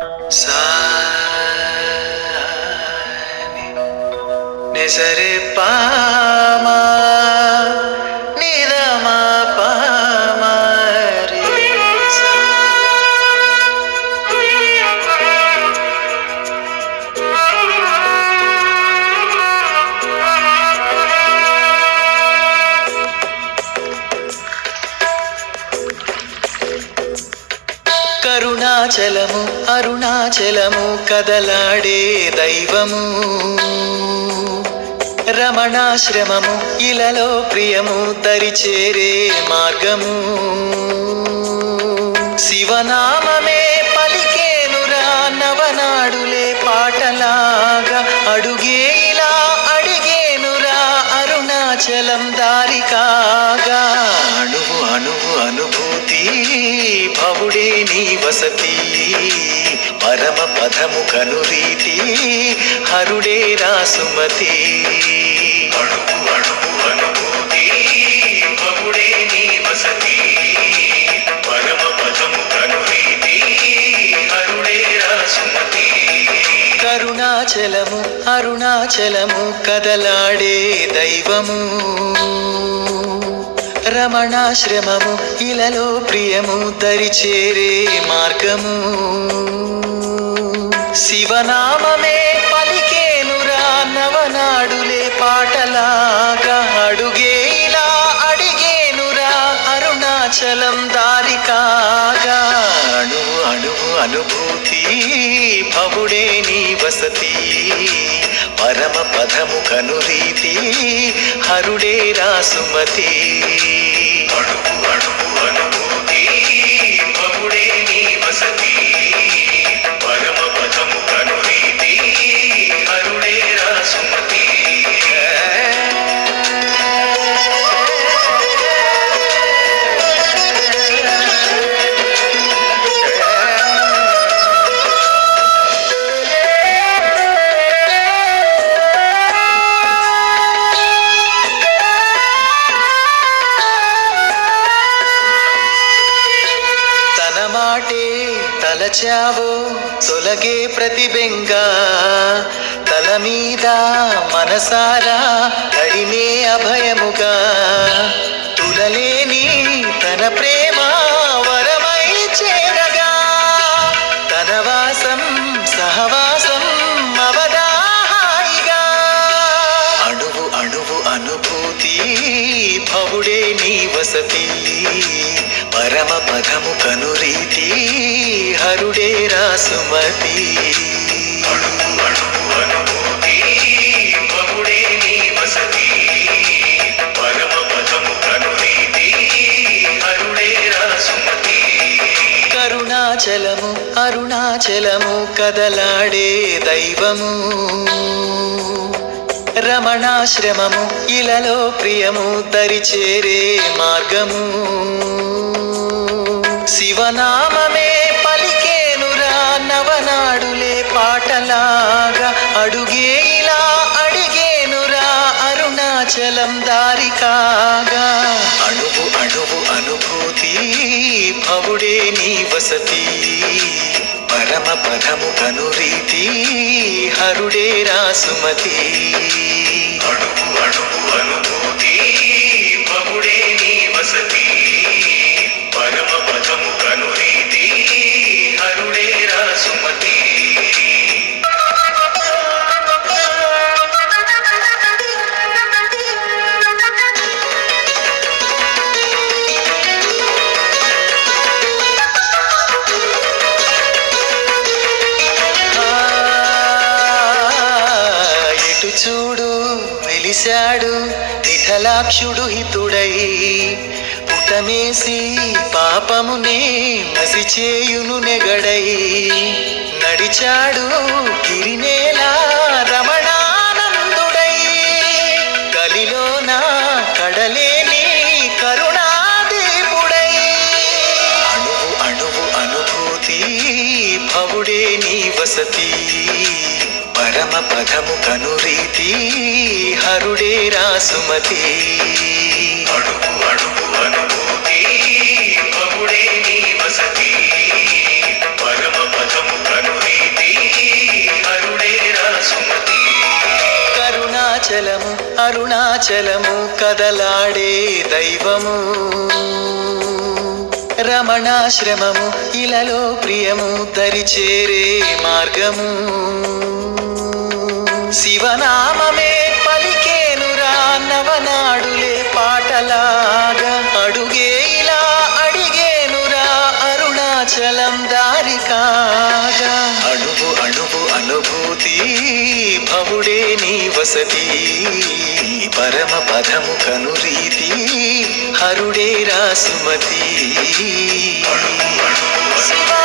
సా నిజరే పామా నిరమా పామా రే సా. కరుణాచలము అరుణాచలము కదలాడే దైవము, రమణాశ్రమము ఇలలో ప్రియము దరిచేరే మార్గము. శివనామమే పలికేనురా నవనాడులే పాటలాగా, అడుగే ఇలా అడిగేనురా అరుణాచలం దారి కాగా. అణువు అణువు అనుభూతి భవుడే నీ వసతి, పరమ పదము కనురీతి హరుడే రాసుమతి. అణువు అణువు అనుభూతి భవుడే నీ వసతి, పరమ పదము కనురీతి హరుడే రాసుమతి. కరుణాచలము అరుణాచలము కదలాడే దైవము, రమణాశ్రమము ఇలలో ప్రియము దరిచేరే మార్గము. శివనామమే పలికేనురా నవనాడులే పాటలాగా, అడుగే ఇలా అడిగేనురా అరుణాచలం దారి కాగా. అణువు అణువు అనుభూతి భవుడే నీ వసతి, పరమ పదము కనురీతి హరుడే రాసుమతి. అణువు అణువు అనుభూతి భవుడే నీ వసతి, పరమ పదము కనురీతి హరుడే రాసుమతి. మాటే తలచావో తొలగే ప్రతిబెంగ, తల మీద మనసారా కడిమే అభయముగా. తులలేని తన ప్రేమ వరమై చేరగా, తన వాసం సహవాసం అవదాహాయిగా. అణువు అణువు అనుభూతి భవుడే నీ వసతి, పరమ పదము కనురీతి హరుడే రాసుమతి. అణువు అణువు అనుభూతి భవుడే నీ వసతి, పరమ పదము కనురీతి హరుడే రాసుమతి. కరుణాచలము అరుణాచలము కదలాడే దైవము, రమణాశ్రమము ఇలలో ప్రియము దరిచేరే మార్గము. శివనామమే పలికేనురా నవనాడులే పాటలాగా, అడుగే ఇలా అడిగేనురా అరుణాచలం దారి కాగా. అణువు అణువు అనుభూతి భవుడే నీ వసతి, పరమ పదము కనురీతి హరుడే రాసుమతి. అణువు అణువు అనుభూతి భవుడే నీ వసతి, పరమ పదము కనురీతి హరుడే రాసుమతి. ఎటు చూడు వెలిశాడు విఠలాక్షుడు హితుడై, పుటమేసి పాపమునే మసిచేయును నెగడై. నడిచాడు గిరినేల రమణానందుడై, కలిలోన కడలేని కరుణాదీపుడై. అణువు అణువు అనుభూతి భవుడే నీ వసతి, పరమ పదము కనురీతి హరుడే రాసుమతి. అణువు అణువు అనుభూతి భవుడే నీ వసతి, పరమ పదము కను అరుణాచలము కదలాడే దైవము రమణాశ్రమము ఇలలో ప్రియము దరిచేరే మార్గము శివనామమే పలికేనురా నవనాడులే పాటలాగా అడుగే ఇలా అడిగేనురా అరుణాచలం దారి కాగా అణువు అణువు అనుభూతి భవుడే నీ వసతి పరమ పదము కనురీతి హరుడే రాసుమతి శివా